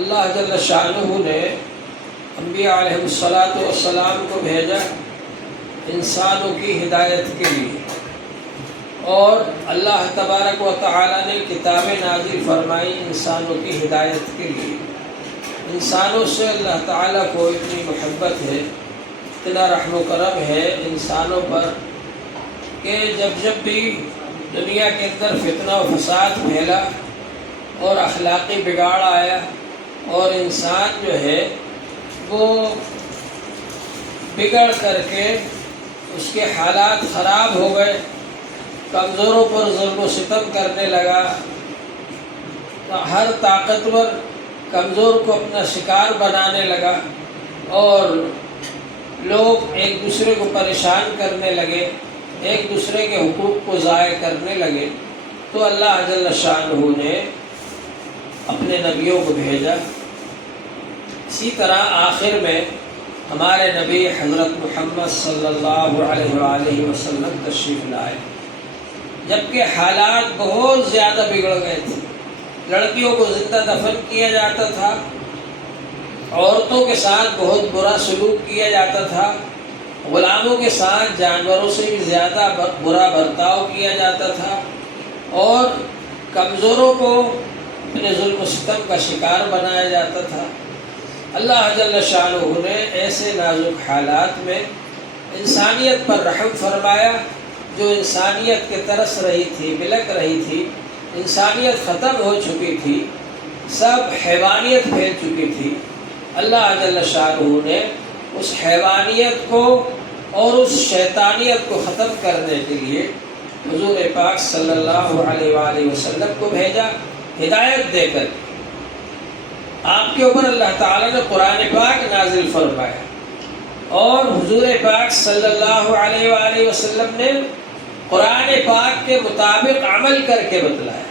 اللہ جل شانہ نے انبیاء علیہ السلام کو بھیجا انسانوں کی ہدایت کے لیے، اور اللہ تبارک و تعالی نے کتابیں نازل فرمائی انسانوں کی ہدایت کے لیے۔ انسانوں سے اللہ تعالیٰ کو اتنی محبت ہے، اتنا رحم و کرم ہے انسانوں پر کہ جب بھی دنیا کے اندر فتنہ و فساد پھیلا اور اخلاقی بگاڑ آیا اور انسان جو ہے وہ بگڑ کر کے اس کے حالات خراب ہو گئے، کمزوروں پر ظلم و ستم کرنے لگا، ہر طاقتور کمزور کو اپنا شکار بنانے لگا، اور لوگ ایک دوسرے کو پریشان کرنے لگے، ایک دوسرے کے حقوق کو ضائع کرنے لگے، تو اللہ جل شانہ نے اپنے نبیوں کو بھیجا۔ اسی طرح آخر میں ہمارے نبی حضرت محمد صلی اللہ علیہ وآلہ وسلم تشریف لائے، جبکہ حالات بہت زیادہ بگڑ گئے تھے۔ لڑکیوں کو زندہ دفن کیا جاتا تھا، عورتوں کے ساتھ بہت برا سلوک کیا جاتا تھا، غلاموں کے ساتھ جانوروں سے بھی زیادہ برا برتاؤ کیا جاتا تھا، اور کمزوروں کو اپنے ظلم و ستم کا شکار بنایا جاتا تھا۔ اللہ جل شانہ نے ایسے نازک حالات میں انسانیت پر رحم فرمایا، جو انسانیت کے ترس رہی تھی، بلک رہی تھی، انسانیت ختم ہو چکی تھی، سب حیوانیت پھیل چکی تھی۔ اللہ جل شانہ نے اس حیوانیت کو اور اس شیطانیت کو ختم کرنے کے لیے حضور پاک صلی اللہ علیہ وآلہ وسلم کو بھیجا، ہدایت دے کر۔ آپ کے اوپر اللہ تعالیٰ نے قرآن پاک نازل فرمایا، اور حضور پاک صلی اللہ علیہ وآلہ وسلم نے قرآن پاک کے مطابق عمل کر کے بتلایا،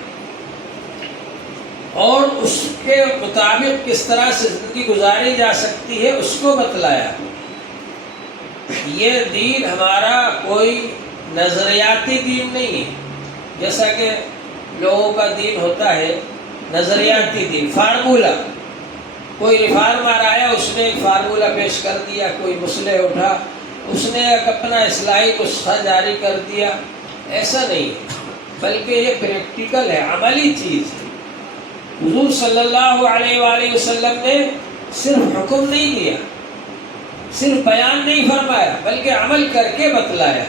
اور اس کے مطابق کس طرح سے زندگی گزاری جا سکتی ہے اس کو بتلایا۔ یہ دین ہمارا کوئی نظریاتی دین نہیں ہے، جیسا کہ لوگوں کا دین ہوتا ہے نظریاتی دین، فارمولہ۔ کوئی ریفارمر آیا، اس نے ایک فارمولہ پیش کر دیا، کوئی مسئلہ اٹھا، اس نے ایک اپنا اصلاحی نسخہ جاری کر دیا۔ ایسا نہیں ہے، بلکہ یہ پریکٹیکل ہے، عملی چیز ہے۔ حضور صلی اللہ علیہ وآلہ وسلم نے صرف حکم نہیں دیا، صرف بیان نہیں فرمایا، بلکہ عمل کر کے بتلایا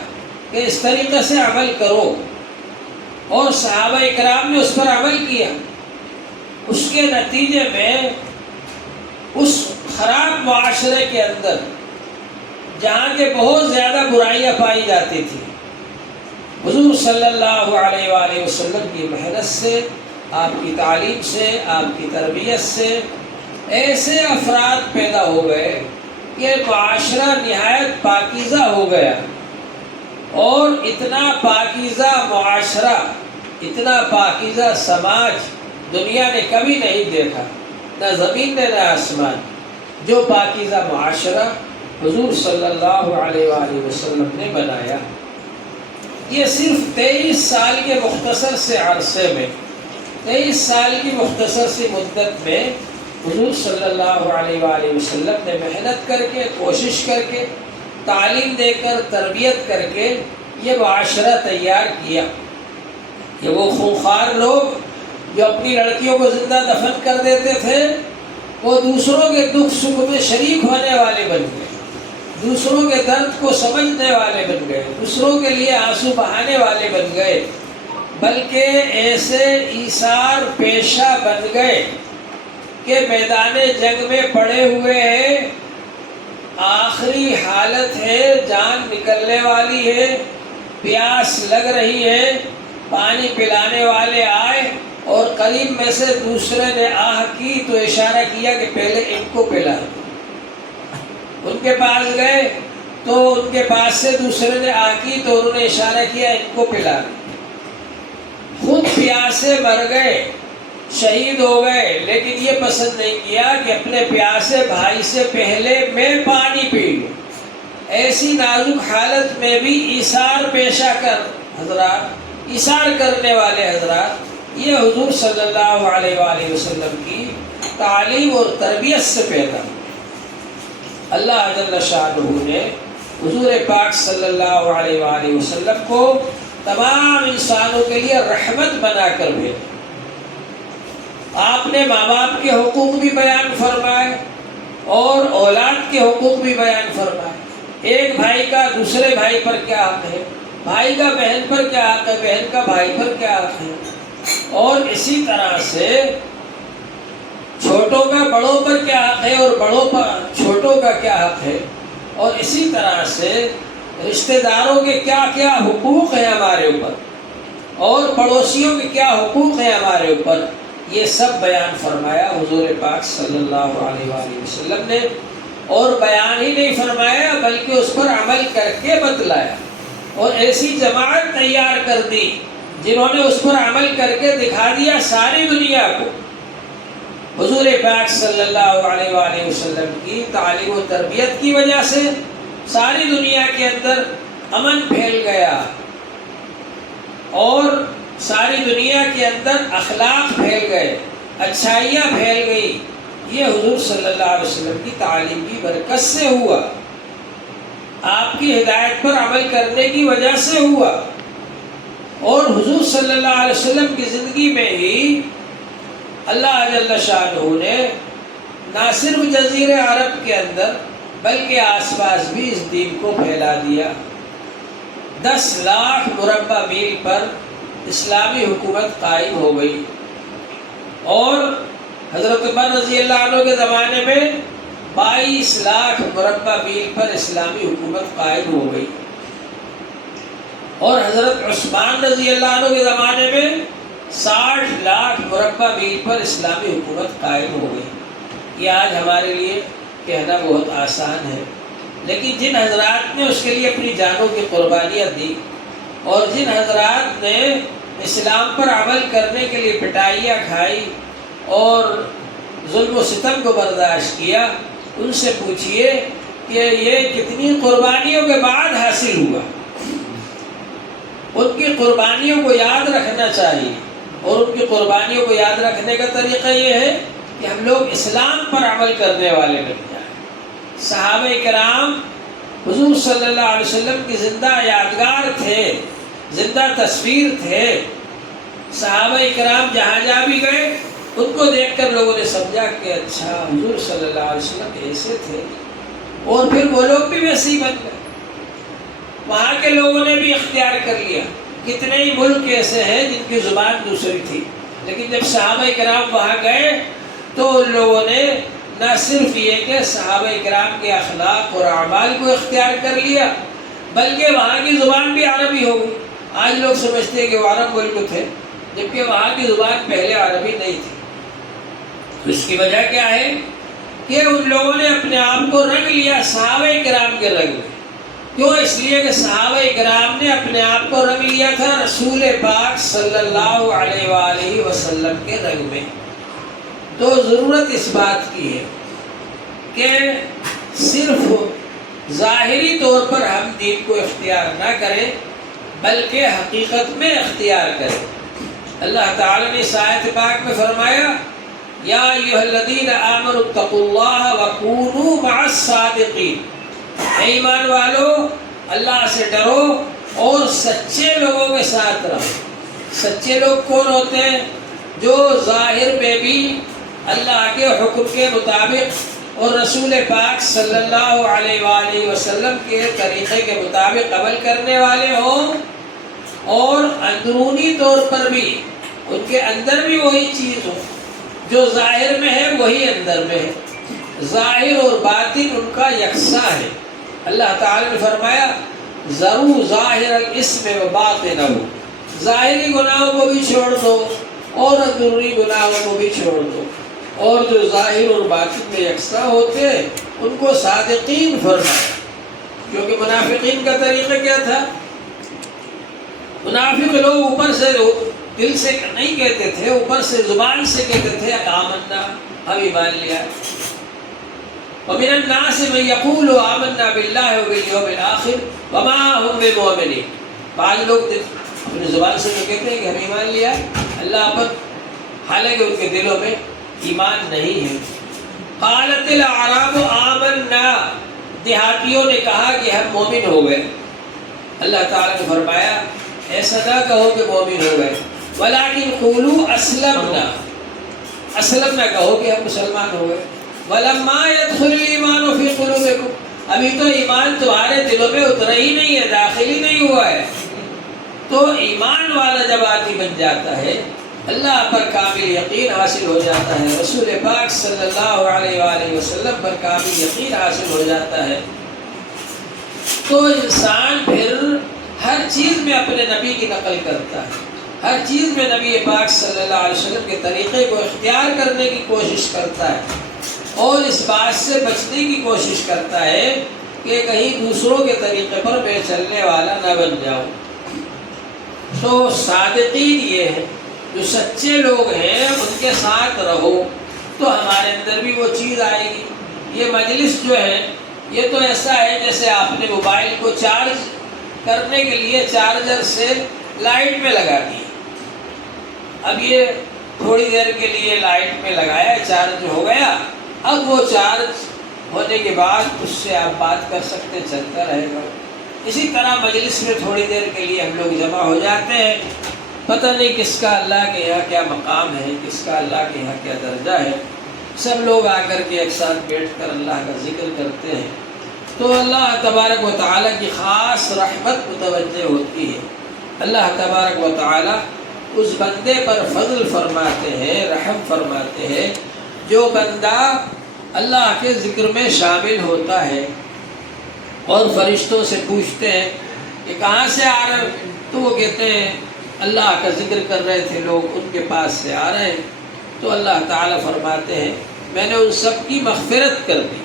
کہ اس طریقے سے عمل کرو، اور صحابہ اکرام نے اس پر عمل کیا۔ اس کے نتیجے میں اس خراب معاشرے کے اندر جہاں کے بہت زیادہ برائیاں پائی جاتی تھی، حضور صلی اللہ علیہ وآلہ وسلم کی محنت سے، آپ کی تعلیم سے، آپ کی تربیت سے ایسے افراد پیدا ہو گئے کہ معاشرہ نہایت پاکیزہ ہو گیا، اور اتنا پاکیزہ معاشرہ، اتنا پاکیزہ سماج دنیا نے کبھی نہیں دیکھا، نہ زمین نے نہ آسمان۔ جو پاکیزہ معاشرہ حضور صلی اللہ علیہ وآلہ وسلم نے بنایا، یہ صرف 23 سال کے مختصر سے عرصے میں، 23 سال کی مختصر سی مدت میں حضور صلی اللہ علیہ وآلہ وسلم نے محنت کر کے، کوشش کر کے، تعلیم دے کر، تربیت کر کے یہ معاشرہ تیار کیا۔ یہ وہ خونخوار لوگ جو اپنی لڑکیوں کو زندہ دفن کر دیتے تھے، وہ دوسروں کے دکھ سکھ میں شریک ہونے والے بن گئے، دوسروں کے درد کو سمجھنے والے بن گئے، دوسروں کے لیے آنسو بہانے والے بن گئے، بلکہ ایسے ایثار پیشہ بن گئے کہ میدان جنگ میں پڑے ہوئے ہیں، آخری حالت ہے، جان نکلنے والی ہے، پیاس لگ رہی ہے، پانی پلانے والے آئے، اور قریب میں سے دوسرے نے آہ کی تو اشارہ کیا کہ پہلے ان کو پلا۔ ان کے پاس گئے تو ان کے پاس سے دوسرے نے آہ کی تو انہوں نے اشارہ کیا ان کو پلا۔ خود پیاسے مر گئے، شہید ہو گئے، لیکن یہ پسند نہیں کیا کہ اپنے پیاسے بھائی سے پہلے میں پانی پی لوں۔ ایسی نازک حالت میں بھی ایثار پیشہ کر حضرات، ایثار کرنے والے حضرات، یہ حضور صلی اللہ علیہ وآلہ وسلم کی تعلیم اور تربیت سے پیدا ہوا۔ اللہ جل شانہ نے حضور پاک صلی اللہ علیہ وآلہ وسلم کو تمام انسانوں کے لیے رحمت بنا کر بھیجا۔ آپ نے ماں باپ کے حقوق بھی بیان فرمائے اور اولاد کے حقوق بھی بیان فرمائے۔ ایک بھائی کا دوسرے بھائی پر کیا حق ہے، بھائی کا بہن پر کیا حق ہے، بہن کا بھائی پر کیا حق ہے، اور اسی طرح سے چھوٹوں کا بڑوں پر کیا حق ہے اور بڑوں پر چھوٹوں کا کیا حق ہے، اور اسی طرح سے رشتہ داروں کے کیا کیا حقوق ہیں ہمارے اوپر، اور پڑوسیوں کے کیا حقوق ہیں ہمارے اوپر، یہ سب بیان فرمایا حضور پاک صلی اللہ علیہ وآلہ وسلم نے۔ اور بیان ہی نہیں فرمایا بلکہ اس پر عمل کر کے بتلایا، اور ایسی جماعت تیار کر دی جنہوں نے اس پر عمل کر کے دکھا دیا ساری دنیا کو۔ حضور پاک صلی اللہ علیہ وآلہ وسلم کی تعلیم و تربیت کی وجہ سے ساری دنیا کے اندر امن پھیل گیا، اور ساری دنیا کے اندر اخلاق پھیل گئے، اچھائیاں پھیل گئی۔ یہ حضور صلی اللہ علیہ وسلم کی تعلیم کی برکت سے ہوا، آپ کی ہدایت پر عمل کرنے کی وجہ سے ہوا۔ اور حضور صلی اللہ علیہ وسلم کی زندگی میں ہی اللہ جل شانہ نے نہ صرف جزیرہ عرب کے اندر بلکہ آس پاس بھی اس دین کو پھیلا دیا۔ 10 لاکھ مربع میل پر اسلامی حکومت قائم ہو گئی، اور حضرت عمر رضی اللہ عنہ کے زمانے میں 22 لاکھ مربع میل پر اسلامی حکومت قائم ہو گئی، اور حضرت عثمان رضی اللہ عنہ کے زمانے میں 60 لاکھ مربع میل پر اسلامی حکومت قائم ہو گئی۔ یہ آج ہمارے لیے کہنا بہت آسان ہے، لیکن جن حضرات نے اس کے لیے اپنی جانوں کی قربانیاں دی، اور جن حضرات نے اسلام پر عمل کرنے کے لیے پٹائیاں کھائی اور ظلم و ستم کو برداشت کیا، ان سے پوچھئے کہ یہ کتنی قربانیوں کے بعد حاصل ہوا۔ ان کی قربانیوں کو یاد رکھنا چاہیے، اور ان کی قربانیوں کو یاد رکھنے کا طریقہ یہ ہے کہ ہم لوگ اسلام پر عمل کرنے والے بن جائیں۔ صحابہ کرام حضور صلی اللہ علیہ وسلم کی زندہ یادگار تھے، زندہ تصویر تھے۔ صحابہ کرام جہاں جہاں بھی گئے ان کو دیکھ کر لوگوں نے سمجھا کہ اچھا حضور صلی اللہ علیہ وسلم ایسے تھے، اور پھر وہ لوگ بھی ویسے ہی بن گئے۔ وہاں کے لوگوں نے بھی اختیار کر لیا۔ کتنے ہی ملک ایسے ہیں جن کی زبان دوسری تھی، لیکن جب صحابہ کرام وہاں گئے تو ان لوگوں نے نہ صرف یہ کہ صحابہ کرام کے اخلاق اور اعمال کو اختیار کر لیا، بلکہ وہاں کی زبان بھی عربی ہو گئی۔ آج لوگ سمجھتے ہیں کہ وہ عرب ملک تھے، جبکہ وہاں کی زبان پہلے عربی نہیں تھی۔ اس کی وجہ کیا ہے کہ ان لوگوں نے اپنے آپ کو رنگ لیا صحابہ کرام کے رنگ میں۔ کیوں؟ اس لیے کہ صحابہ کرام نے اپنے آپ کو رنگ لیا تھا رسول پاک صلی اللہ علیہ وآلہ وسلم کے رنگ میں۔ تو ضرورت اس بات کی ہے کہ صرف ظاہری طور پر ہم دین کو اختیار نہ کریں بلکہ حقیقت میں اختیار کریں۔ اللہ تعالیٰ نے اس آیت پاک میں فرمایا یا ایھا الذین آمنوا اتقوا اللہ وکونوا مع الصادقین، اے ایمان والو اللہ سے ڈرو اور سچے لوگوں کے ساتھ رہو۔ سچے لوگ کون ہوتے ہیں؟ جو ظاہر میں بھی اللہ کے حکم کے مطابق اور رسول پاک صلی اللہ علیہ وآلہ وسلم کے طریقے کے مطابق عمل کرنے والے ہوں، اور اندرونی طور پر بھی ان کے اندر بھی وہی چیز ہو جو ظاہر میں ہے وہی اندر میں ہے، ظاہر اور باطن ان کا یکساں ہے۔ اللہ تعالیٰ نے فرمایا ذرو ظاہر الاسم و باطنہ، ظاہری گناہوں کو بھی چھوڑ دو اور اندرونی گناہوں کو بھی چھوڑ دو، اور جو ظاہر اور باطن میں یکساں ہوتے ہیں ان کو صادقین فرمایا۔ کیونکہ منافقین کا طریقہ کیا تھا؟ منافق لوگ اوپر سے دل سے نہیں کہتے تھے، اوپر سے زبان سے کہتے تھے آمنا، ہم ایمان لیا۔ وَمِنَ النَّاسِ مَن يَقُولُ آمَنَّا بِاللَّهِ وَبِالْيَوْمِ الْآخِرِ وَمَا هُم بِمُؤْمِنِينَ۔ بعض لوگ اپنی زبان سے تو کہتے ہیں کہ ہم ایمان لیا اللہ پر، حالانکہ ان کے دلوں میں ایمان نہیں ہے۔ قالت الاعراب آمنا، دیہاتیوں نے کہا کہ ہم مومن ہو گئے۔ اللہ تعالیٰ نے فرمایا ایسا نہ کہو کہ مومن ہو گئے، ولیکن قولوا اسلمنا، اسلمنا کہو کہ ہم مسلمان ہو گئے۔ ولما يدخل الایمان فی قلوبکم، ابھی تو ایمان تمہارے دلوں میں اترا ہی نہیں ہے، داخل ہی نہیں ہوا ہے۔ تو ایمان والا جب آدمی بن جاتا ہے، اللہ پر کامل یقین حاصل ہو جاتا ہے، رسول پاک صلی اللہ علیہ وآلہ وسلم پر کامل یقین حاصل ہو جاتا ہے، تو انسان پھر ہر چیز میں اپنے نبی کی نقل کرتا ہے، ہر چیز میں نبی پاک صلی اللہ علیہ وسلم کے طریقے کو اختیار کرنے کی کوشش کرتا ہے، اور اس بات سے بچنے کی کوشش کرتا ہے کہ کہیں دوسروں کے طریقے پر میں چلنے والا نہ بن جاؤں۔ تو صادقین یہ ہے، جو سچے لوگ ہیں ان کے ساتھ رہو تو ہمارے اندر بھی وہ چیز آئے گی۔ یہ مجلس جو ہے یہ تو ایسا ہے جیسے آپ نے موبائل کو چارج کرنے کے لیے چارجر سے لائٹ میں لگا دی، اب یہ تھوڑی دیر کے لیے لائٹ میں لگایا، چارج ہو گیا، اب وہ چارج ہونے کے بعد اس سے آپ بات کر سکتے، چلتا رہے گا۔ اسی طرح مجلس میں تھوڑی دیر کے لیے ہم لوگ جمع ہو جاتے ہیں، پتہ نہیں کس کا اللہ کے یہاں کیا مقام ہے، کس کا اللہ کے یہاں کیا درجہ ہے، سب لوگ آ کر کے ایک ساتھ بیٹھ کر اللہ کا ذکر کرتے ہیں، تو اللہ تبارک و تعالیٰ کی خاص رحمت متوجہ ہوتی ہے۔ اللہ تبارک و تعالیٰ اس بندے پر فضل فرماتے ہیں، رحم فرماتے ہیں، جو بندہ اللہ کے ذکر میں شامل ہوتا ہے اور فرشتوں سے پوچھتے ہیں کہ کہاں سے آ رہے، تو وہ کہتے ہیں اللہ کا ذکر کر رہے تھے لوگ، ان کے پاس سے آ رہے ہیں، تو اللہ تعالیٰ فرماتے ہیں میں نے ان سب کی مغفرت کر دی۔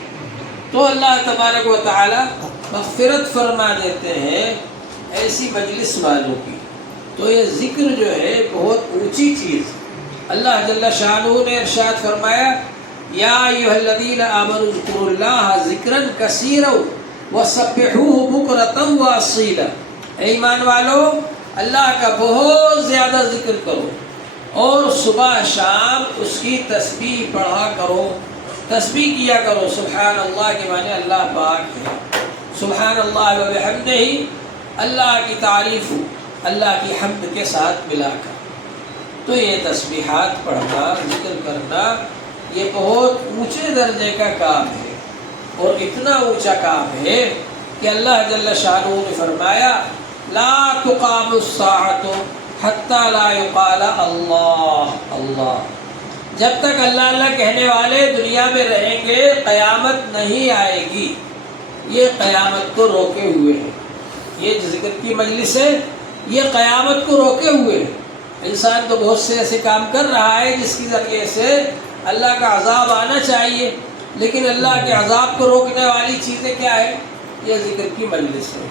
تو اللہ تبارک و تعالیٰ مغفرت فرما دیتے ہیں ایسی مجلس والوں کی۔ تو یہ ذکر جو ہے بہت اونچی چیز، اللہ جل شانہ نے ارشاد فرمایا یا ایھا الذین آمنوا اذکروا اللہ ذکرا کثیرا وسبحوہ بکرۃ واصیلا، اے ایمان والو اللہ کا بہت زیادہ ذکر کرو اور صبح شام اس کی تسبیح پڑھا کرو، تسبیح کیا کرو۔ سبحان اللہ کے معنی اللہ پاک ہے، سبحان اللہ و بحمدہ، اللہ کی تعریف اللہ کی حمد کے ساتھ ملا کر۔ تو یہ تسبیحات پڑھنا، ذکر کرنا، یہ بہت اونچے درجے کا کام ہے، اور اتنا اونچا کام ہے کہ اللہ جل شانہ نے فرمایا لا تقام الساعۃ حتی لا یقال اللہ اللہ، جب تک اللہ اللہ کہنے والے دنیا میں رہیں گے قیامت نہیں آئے گی۔ یہ قیامت کو روکے ہوئے ہے، یہ ذکر کی مجلس ہے، یہ قیامت کو روکے ہوئے ہے۔ انسان تو بہت سے ایسے کام کر رہا ہے جس کی ذریعے سے اللہ کا عذاب آنا چاہیے، لیکن اللہ کے عذاب کو روکنے والی چیزیں کیا ہے؟ یہ ذکر کی مجلس ہے،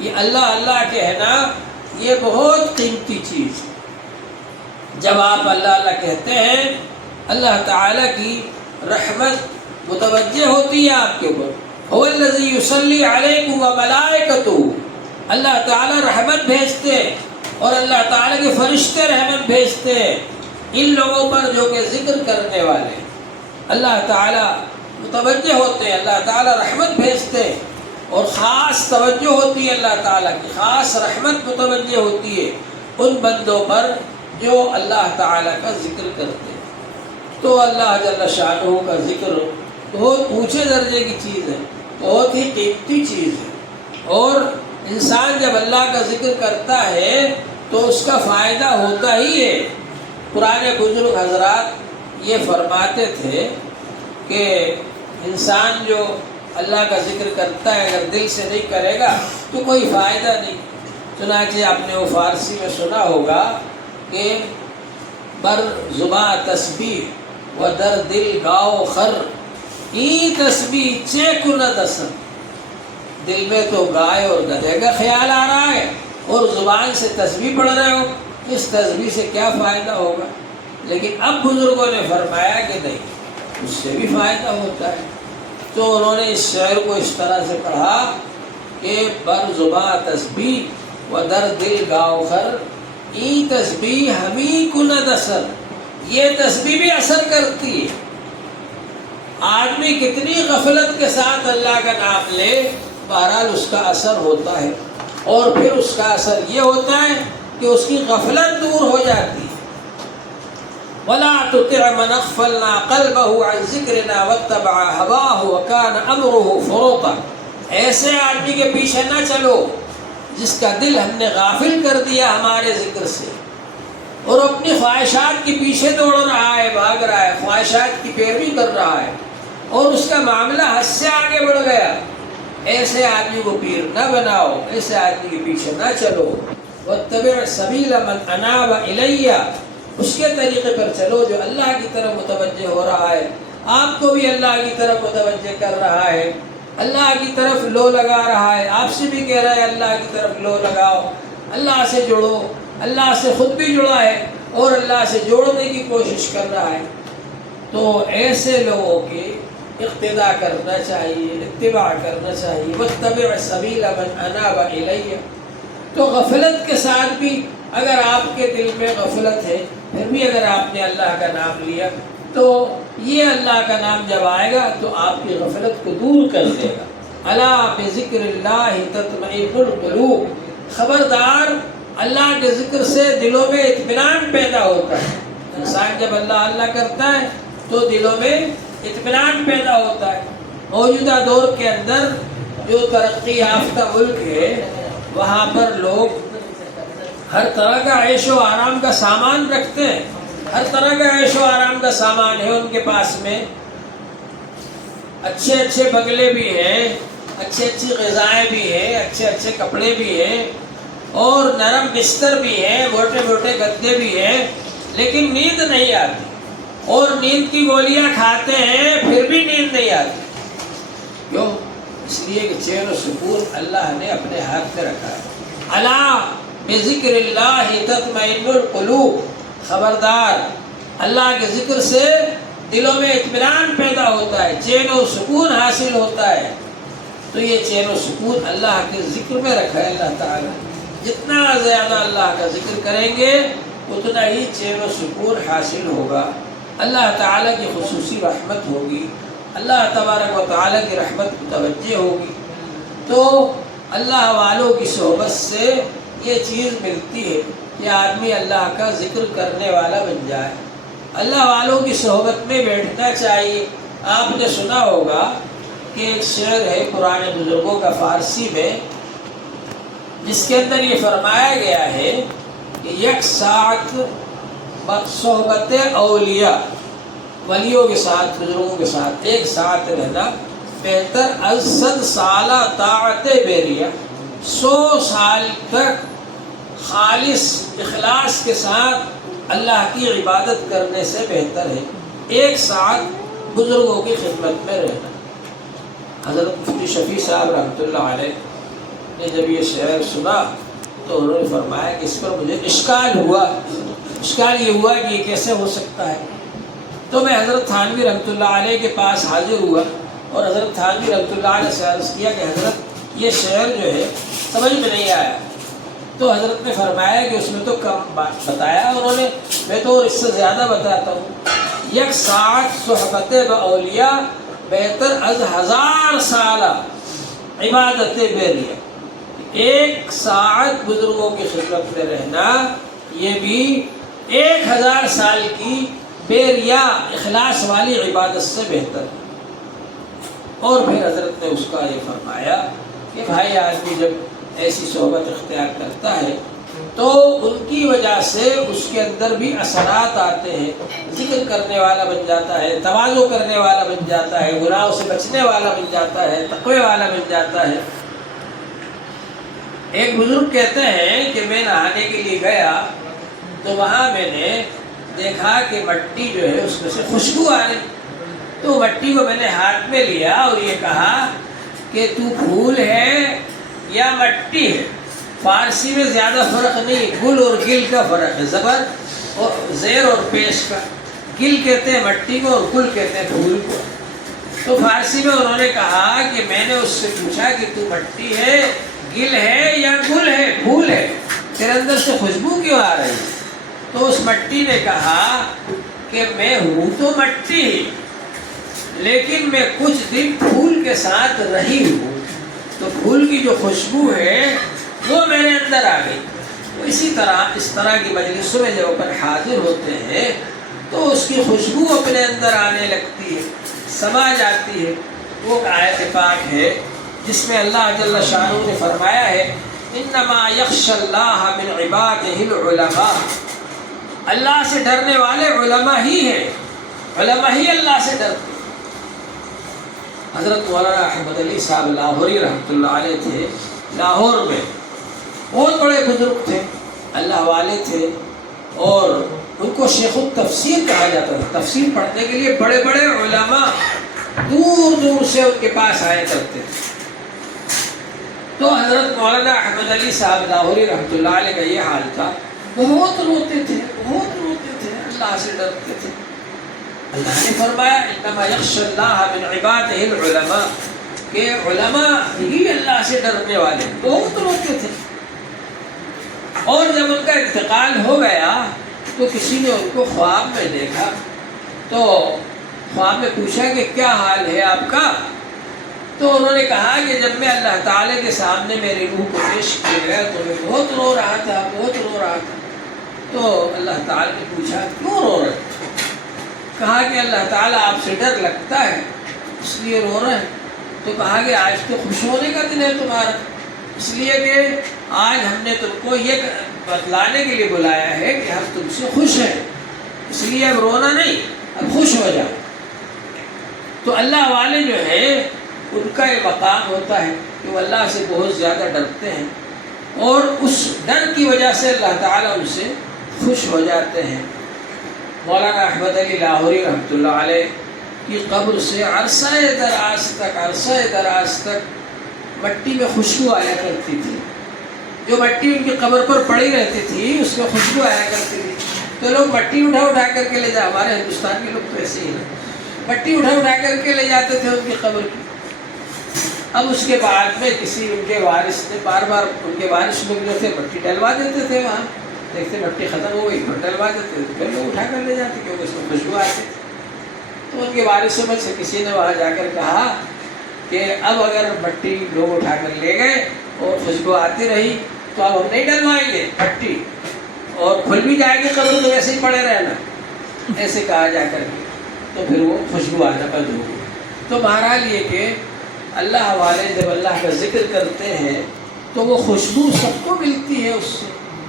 یہ اللہ اللہ کہنا، یہ بہت قیمتی چیز ہے۔ جب آپ اللہ اللہ کہتے ہیں اللہ تعالیٰ کی رحمت متوجہ ہوتی ہے آپ کے اوپر۔ هو الذی یصلی علیکم وملائکتہ، اللہ تعالیٰ رحمت بھیجتے اور اللہ تعالیٰ کے فرشتے رحمت بھیجتے ان لوگوں پر جو کہ ذکر کرنے والے، اللہ تعالیٰ متوجہ ہوتے ہیں، اللہ تعالیٰ رحمت بھیجتے اور خاص توجہ ہوتی ہے، اللہ تعالیٰ کی خاص رحمت متوجہ ہوتی ہے ان بندوں پر جو اللہ تعالیٰ کا ذکر کرتے ہیں۔ تو اللہ جل شانہ کا ذکر بہت اونچے درجے کی چیز ہے، بہت ہی قیمتی چیز ہے، اور انسان جب اللہ کا ذکر کرتا ہے تو اس کا فائدہ ہوتا ہی ہے۔ پرانے بزرگ حضرات یہ فرماتے تھے کہ انسان جو اللہ کا ذکر کرتا ہے اگر دل سے نہیں کرے گا تو کوئی فائدہ نہیں۔ چنانچہ آپ نے وہ فارسی میں سنا ہوگا کہ بر زباں تسبیح و در دل گاؤ خر، ای تسبیح چیکو نہ دسن، دل میں تو گائے اور گدھے کا خیال آ رہا ہے اور زبان سے تسبیح پڑھ رہے ہو، اس تسبیح سے کیا فائدہ ہوگا؟ لیکن اب بزرگوں نے فرمایا کہ نہیں، اس سے بھی فائدہ ہوتا ہے۔ تو انہوں نے اس شعر کو اس طرح سے پڑھا کہ بر زباں تسبیح و در دل گاؤ خر، ای تسبیح ہمیں کن دسر، یہ تسبیح بھی اثر کرتی ہے. آدمی کتنی غفلت کے ساتھ اللہ کا نام لے، بہرحال اس کا اثر ہوتا ہے. اور پھر اس کا اثر یہ ہوتا ہے کہ اس کی غفلت دور ہو جاتی ہے. وَلَا تُطِعْ مَنْ أَغْفَلْنَا قَلْبَهُ عَنْ ذِكْرِنَا وَاتَّبَعَ هَوَاهُ وَكَانَ أَمْرُهُ فُرُطًا. ایسے آدمی کے پیچھے نہ چلو جس کا دل ہم نے غافل کر دیا ہمارے ذکر سے، اور اپنی خواہشات کے پیچھے دوڑ رہا ہے، بھاگ رہا ہے، خواہشات کی پیروی کر رہا ہے، اور اس کا معاملہ حد سے آگے بڑھ گیا. ایسے آدمی کو پیر نہ بناؤ، ایسے آدمی کے پیچھے نہ چلو. وَاتَّبِعْ سَبِيلَ مَنْ أَنَابَ إِلَيَّ. اس کے طریقے پر چلو جو اللہ کی طرف متوجہ ہو رہا ہے، آپ کو بھی اللہ کی طرف متوجہ کر رہا ہے، اللہ کی طرف لو لگا رہا ہے. آپ سے بھی کہہ رہا ہے اللہ کی طرف لو لگاؤ، اللہ سے جڑو. اللہ سے خود بھی جڑا ہے اور اللہ سے جوڑنے کی کوشش کر رہا ہے. تو ایسے لوگوں کی اقتداء کرنا چاہیے، اتباع کرنا چاہیے. وَاتَّبِعْ سَبِيلَ مَنْ أَنَابَ إِلَيَّ. تو غفلت کے ساتھ بھی اگر آپ کے دل میں غفلت ہے، پھر بھی اگر آپ نے اللہ کا نام لیا تو یہ اللہ کا نام جب آئے گا تو آپ کی غفلت کو دور کر دے گا. الا بذکر اللہ تطمئن القلوب. خبردار، اللہ کے ذکر سے دلوں میں اطمینان پیدا ہوتا ہے. انسان جب اللہ اللہ کرتا ہے تو دلوں میں اطمینان پیدا ہوتا ہے. موجودہ دور کے اندر جو ترقی یافتہ ملک ہے وہاں پر لوگ ہر طرح کا عیش و آرام کا سامان رکھتے ہیں. ہر طرح کا عیش و آرام کا سامان ہے ان کے پاس میں. اچھے اچھے بنگلے بھی ہیں، اچھی اچھی غذائیں بھی ہیں، اچھے اچھے کپڑے بھی ہیں، اور نرم بستر بھی ہیں، موٹے موٹے گدے بھی ہیں، لیکن نیند نہیں آتی. اور نیند کی گولیاں کھاتے ہیں پھر بھی نیند نہیں آتی. کیوں؟ اس لیے کہ چین و سکون اللہ نے اپنے ہاتھ میں رکھا ہے. الا بذکر اللہ تطمئن القلوب. خبردار، اللہ کے ذکر سے دلوں میں اطمینان پیدا ہوتا ہے، چین و سکون حاصل ہوتا ہے. تو یہ چین و سکون اللہ کے ذکر میں رکھا ہے اللہ تعالیٰ. جتنا زیادہ اللہ کا ذکر کریں گے اتنا ہی چین و سکون حاصل ہوگا. اللہ تعالیٰ کی خصوصی رحمت ہوگی، اللہ تبارک و تعالیٰ کی رحمت متوجہ ہوگی. تو اللہ والوں کی صحبت سے یہ چیز ملتی ہے کہ آدمی اللہ کا ذکر کرنے والا بن جائے. اللہ والوں کی صحبت میں بیٹھنا چاہیے. آپ نے سنا ہوگا کہ ایک شعر ہے پرانے بزرگوں کا فارسی میں، جس کے اندر یہ فرمایا گیا ہے کہ یک ساعت صحبت اولیاء، ولیوں کے ساتھ، بزرگوں کے ساتھ ایک ساتھ رہنا بہتر از 100 سالہ طاعت بیریہ. 100 سال تک خالص اخلاص کے ساتھ اللہ کی عبادت کرنے سے بہتر ہے ایک ساتھ بزرگوں کی خدمت میں رہنا. حضرت مفتی شفیع صاحب رحمۃ اللہ علیہ نے جب یہ شعر سنا تو انہوں نے فرمایا کہ اس پر مجھے اشکال ہوا. اشکال یہ ہوا کہ یہ کیسے ہو سکتا ہے. تو میں حضرت تھانوی رحمۃ اللہ علیہ کے پاس حاضر ہوا اور حضرت تھانوی رحمۃ اللہ علیہ سے عرض کیا کہ حضرت یہ شعر جو ہے سمجھ میں نہیں آیا. تو حضرت نے فرمایا کہ اس میں تو کم بات بتایا انہوں نے، میں تو اس سے زیادہ بتاتا ہوں. یک ساعت صحبت باولیاء بہتر از 1000 سالہ عبادت بیریہ. ایک ساعت بزرگوں کی خدمت میں رہنا یہ بھی 1000 سال کی بیریہ اخلاص والی عبادت سے بہتر ہے. اور پھر حضرت نے اس کا یہ فرمایا کہ بھائی آدمی جب ایسی صحبت اختیار کرتا ہے تو ان کی وجہ سے اس کے اندر بھی اثرات آتے ہیں. ذکر کرنے والا بن جاتا ہے، تواضع کرنے والا بن جاتا ہے، گناہوں سے بچنے والا بن جاتا ہے، تقوی والا بن جاتا ہے. ایک بزرگ کہتے ہیں کہ میں نہانے کے لیے گیا تو وہاں میں نے دیکھا کہ مٹی جو ہے اس میں سے خوشبو آ رہی. تو مٹی کو میں نے ہاتھ میں لیا اور یہ کہا کہ تو پھول ہے یا مٹی ہے. فارسی میں زیادہ فرق نہیں، گل اور گل کا فرق ہے، زبر اور زیر اور پیش کا. گل کہتے ہیں مٹی کو اور گل کہتے ہیں پھول کو. تو فارسی میں انہوں نے کہا کہ میں نے اس سے پوچھا کہ تو مٹی ہے، گل ہے یا گل ہے، پھول ہے، تیرے اندر سے خوشبو کیوں آ رہی ہے؟ تو اس مٹی نے کہا کہ میں ہوں تو مٹی ہی، لیکن میں کچھ دن پھول کے ساتھ رہی ہوں، تو پھول کی جو خوشبو ہے وہ میرے اندر آ گئی۔ تو اسی طرح اس طرح کی مجلسوں میں جب اپن حاضر ہوتے ہیں تو اس کی خوشبو اپنے اندر آنے لگتی ہے، سما جاتی ہے۔ وہ آیت پاک ہے جس میں اللہ جل شانہ نے فرمایا ہے انما یخشی اللہ من عبادہ العلماء، اللہ سے ڈرنے والے علماء ہی ہیں، علماء ہی اللہ سے ڈرتے۔ حضرت مولانا احمد علی صاحب لاہوری رحمۃ اللہ علیہ تھے، لاہور میں بہت بڑے بزرگ تھے، اللہ والے تھے، اور ان کو شیخ التفسیر کہا جاتا تھا۔ تفسیر پڑھنے کے لیے بڑے بڑے علماء دور دور سے ان کے پاس آیا کرتے تھے۔ تو حضرت مولانا احمد علی صاحب لاہوری رحمۃ اللہ علیہ کا یہ حال تھا، بہت روتے تھے، بہت روتے تھے، اللہ سے ڈرتے تھے۔ اللہ نے فرمایا انما یخشی اللہ من عبادہ العلماء، کہ علماء ہی اللہ سے ڈرنے والے، بہت روتے تھے۔ اور جب ان کا انتقال ہو گیا تو کسی نے ان کو خواب میں دیکھا، تو خواب میں پوچھا کہ کیا حال ہے آپ کا؟ تو انہوں نے کہا کہ جب میں اللہ تعالیٰ کے سامنے میری روح کو پیش کیا گیا تو میں بہت رو رہا تھا، بہت رو رہا تھا۔ تو اللہ تعالیٰ نے پوچھا کیوں رو رہے؟ کہا کہ اللہ تعالیٰ آپ سے ڈر لگتا ہے اس لیے رو رہے ہیں۔ تو کہا کہ آج تو خوش ہونے کا دن ہے تمہارا، اس لیے کہ آج ہم نے تم کو یہ بتلانے کے لیے بلایا ہے کہ ہم تم سے خوش ہیں، اس لیے اب رونا نہیں، اب خوش ہو جاؤ۔ تو اللہ والے جو ہیں ان کا یہ مقام ہوتا ہے کہ وہ اللہ سے بہت زیادہ ڈرتے ہیں، اور اس ڈر کی وجہ سے اللہ تعالیٰ ان سے خوش ہو جاتے ہیں۔ مولانا احمد علی لاہوری رحمۃ اللہ علیہ کی قبر سے عرصہ دراز تک مٹی میں خوشبو آیا کرتی تھی، جو مٹی ان کی قبر پر پڑی رہتی تھی اس میں خوشبو آیا کرتی تھی۔ تو لوگ مٹی اٹھا کر کے لے جا، ہمارے ہندوستان کے لوگ تو ایسے ہی مٹی اٹھا کر کے لے جاتے تھے ان کی قبر کی۔ اب اس کے بعد میں کسی ان کے وارث نے بار بار، ان کے وارث لوگ جو تھے مٹی ڈلوا دیتے تھے، وہاں دیکھتے مٹی ختم ہو گئی، پھر ڈلوا دیتے تھے، پھر لوگ اٹھا کر لے جاتے کیونکہ اس میں خوشبو آتی تھی۔ تو ان کے وارثوں میں سے کسی نے وہاں جا کر کہا کہ اب اگر مٹی لوگ اٹھا کر لے گئے اور خوشبو آتی رہی تو اب ہم نہیں ڈلوائیں گے مٹی، اور کھل بھی جائے گی قبر تو ویسے ہی پڑے رہنا، ایسے کہا جا کر کے، تو پھر وہ خوشبو آنا بند ہو گئی۔ تو بہرحال یہ کہ اللہ والے جب اللہ کا ذکر کرتے ہیں تو وہ خوشبو سب کو ملتی ہے اس سے۔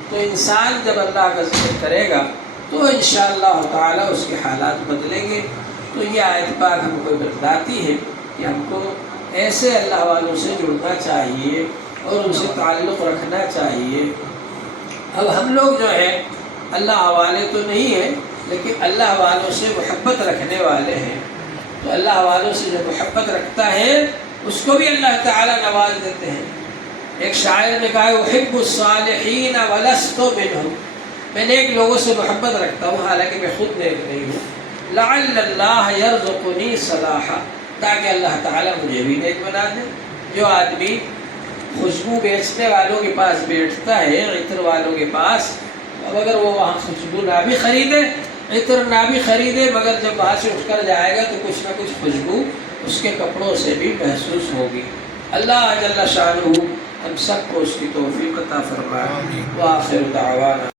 تو انسان جب اللہ کا ذکر کرے گا تو انشاءاللہ تعالیٰ اس کے حالات بدلیں گے۔ تو یہ آیت پاک ہم کو بتلاتی ہے کہ ہم کو ایسے اللہ والوں سے جڑنا چاہیے اور ان سے تعلق رکھنا چاہیے۔ اب ہم لوگ جو ہیں اللہ والے تو نہیں ہیں، لیکن اللہ والوں سے محبت رکھنے والے ہیں۔ تو اللہ والوں سے جو محبت رکھتا ہے اس کو بھی اللہ تعالیٰ نواز دیتے ہیں۔ ایک شاعر نے کہا احب الصالحین ولست منہم، میں نیک لوگوں سے محبت رکھتا ہوں حالانکہ میں خود نیک نہیں ہوں۔ لعل اللہ یرزقنی صلاحا، تاکہ اللہ تعالیٰ مجھے بھی نیک بنا دے۔ جو آدمی خوشبو بیچنے والوں کے پاس بیٹھتا ہے، عطر والوں کے پاس، اب اگر وہ وہاں خوشبو نہ بھی خریدے، عطر نہ بھی خریدے، مگر جب وہاں سے اٹھ کر جائے گا تو کچھ نہ کچھ خوشبو اس کے کپڑوں سے بھی محسوس ہوگی۔ اللہ جل شانہ ہم سب کو اس کی توفیق عطا فرمائے۔ وآخر دعوانا